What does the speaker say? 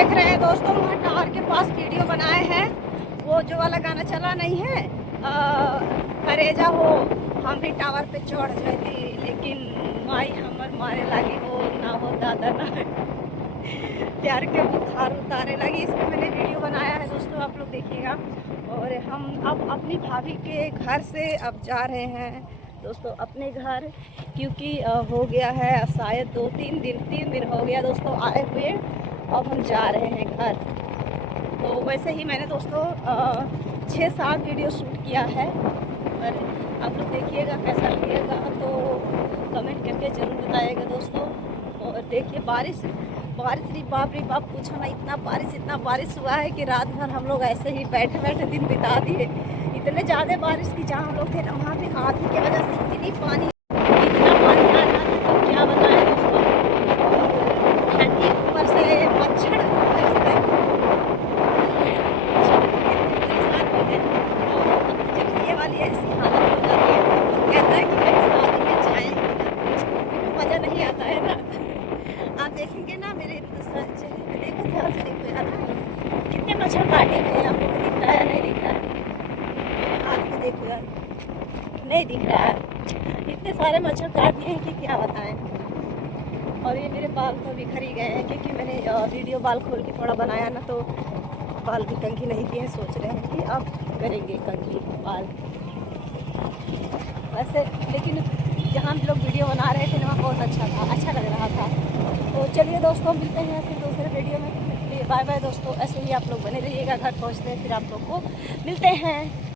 देख रहे हैं दोस्तों, वहाँ टावर के पास वीडियो बनाए हैं। वो जो वाला गाना चला नहीं है, करेजा हो हम भी टावर पे चढ़ गए थी, लेकिन माई हमर मारे लगी हो ना हो दादा ना। प्यार के बुखार उतारे लगी। इसमें मैंने वीडियो बनाया है दोस्तों, आप लोग देखिएगा। और हम अब अपनी भाभी के घर से अब जा रहे हैं दोस्तों अपने घर, क्योंकि हो गया है शायद 3 दिन हो गया दोस्तों आए हुए। अब हम जा रहे हैं घर। तो वैसे ही मैंने दोस्तों 6-7 वीडियो शूट किया है, और आप लोग देखिएगा कैसा लगेगा तो कमेंट करके ज़रूर बताइएगा दोस्तों। और देखिए बारिश रे बाप पूछो ना, इतना बारिश हुआ है कि रात भर हम लोग ऐसे ही बैठे बैठे दिन बिता दिए। इतने ज़्यादा बारिश की जहाँ हम लोग थे ना, वहाँ पे आंधी की वजह से इतना पानी आ रहा था तो क्या बताएं दोस्तों। ठंडी ऊपर से मच्छर परेशान हो गए। तो जब ये वाली ऐसी हालत हो जाती है तो कहता है कि कहीं शादी में जाएँ, मज़ा नहीं आता है ना। आप देखेंगे ना मेरे चेहरे पे, देखो ध्यान से देखो यार, कितने मच्छर काटे हुए हैं। आपको दिख रहा है नहीं दिख रहा है? मेरे हाथ में देखो यार, नहीं दिख रहा है। इतने सारे मच्छर काट दिए हैं कि क्या बताएं। और ये मेरे बाल तो बिखर ही गए हैं, क्योंकि मैंने वीडियो बाल खोल के थोड़ा बनाया ना, तो बाल भी कंघी नहीं किए हैं। सोच रहे हैं कि अब करेंगे कंघी बाल वैसे। लेकिन जहाँ हम लोग वीडियो बना रहे थे ना, वहाँ बहुत अच्छा लग रहा था। तो चलिए दोस्तों, मिलते हैं फिर दूसरे वीडियो में। बाय बाय दोस्तों। ऐसे ही आप लोग बने रहिएगा। घर पहुँचते हैं फिर आप लोग को मिलते हैं।